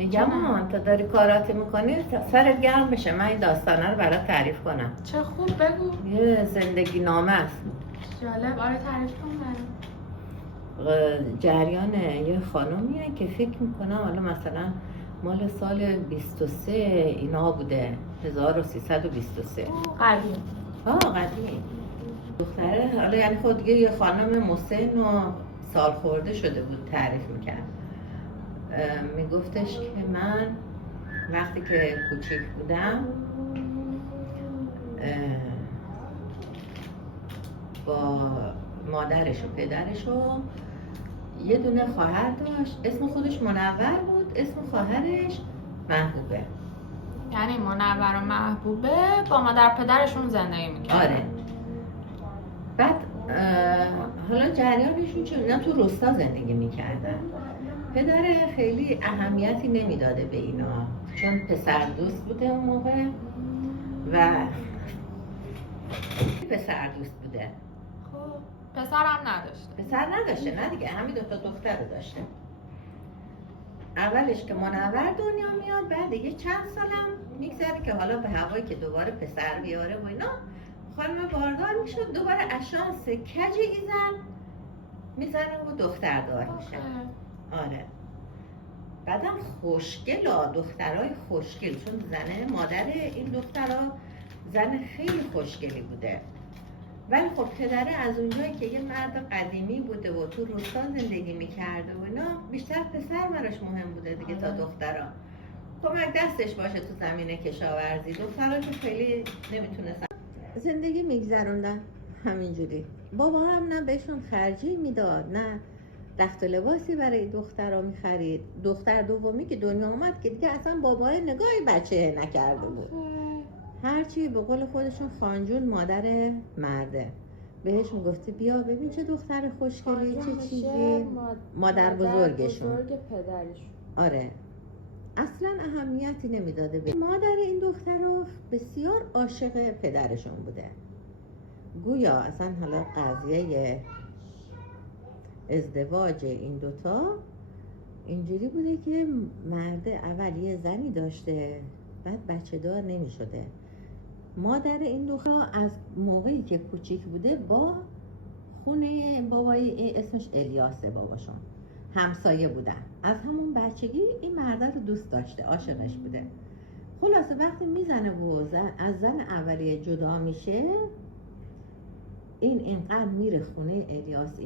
میگم مامان تو داری کارات میکنی سرت گرم بشه، من این داستانه رو برات تعریف کنم. چه خوب، بگو. یه زندگی نامه است. جالب، آره تعریف کن برام. جریان یه خانومیه که فکر میکنم حالا مثلا مال سال 23 اینا بوده، 1323. قدیم. قدیم. دختره حالا یعنی خود دیگه یه خانم مسن و سال خورده شده بود تعریف میکرد. میگفتش که من وقتی که کوچیک بودم با مادرش و پدرش و یه دونه خواهر داشت، اسم خودش منور بود، اسم خواهرش محبوبه. یعنی منور و محبوبه با مادر پدرشون زندگی میکردن. آره. بعد حالا جریانشون چون اینا تو روستا زندگی میکردن، پدر خیلی اهمیتی نمیداده به اینا چون پسر دوست بوده اون موقع و پسر دوست بوده. خب پسرم نداشته. پسر نداشته، نه دیگه، همین دوتا دختر رو داشته. اولش که منور دنیا میاد، بعد یه چند سالم میگذره که حالا به هوایی که دوباره پسر بیاره و اینا خانم باردار میشد، دوباره اشانس کج ایزن میزنه و دختر دار میشه. آره. بعدم خوشگل دخترای خوشگل، چون زنه مادر این دخترها زن خیلی خوشگلی بوده. ولی خب پدره از اونجایی که یه مرد قدیمی بوده و تو روستا زندگی میکرده و اینا، بیشتر پسر براش مهم بوده دیگه تا دخترها. کمک دستش باشه تو زمینه کشاورزی. دخترها که خیلی نمیتونستن زندگی میگذروندن همینجوری. بابا هم نه بهشون خرجی میداد نه رخت و لباسی برای دخترها میخرید. دختر دومی که دنیا اومد که دیگه اصلا بابای نگاهی بچه نکرده بود. هرچی به قول خودشون خانجون مادر مرده بهش میگفته بیا ببین چه دختر خوشگلی، چه چیزی. مادر بزرگشون، بزرگ پدرشون. آره. اصلا اهمیتی نمیداده به مادر این دختر. بسیار عاشق پدرشون بوده. گویا اصلا حالا قضیه ازدواج این دوتا اینجوری بوده که مرد اول یه زنی داشته، بعد بچه دار نمی شده. مادر این دختر از موقعی که کوچیک بوده با خونه بابای اسمش الیاسه باباشون همسایه بودن. از همون بچگی این مرد رو دوست داشته، عاشقش بوده. خلاصه وقتی میزنه و از زن اولیه جدا میشه، این اینقدر میره خونه الیاس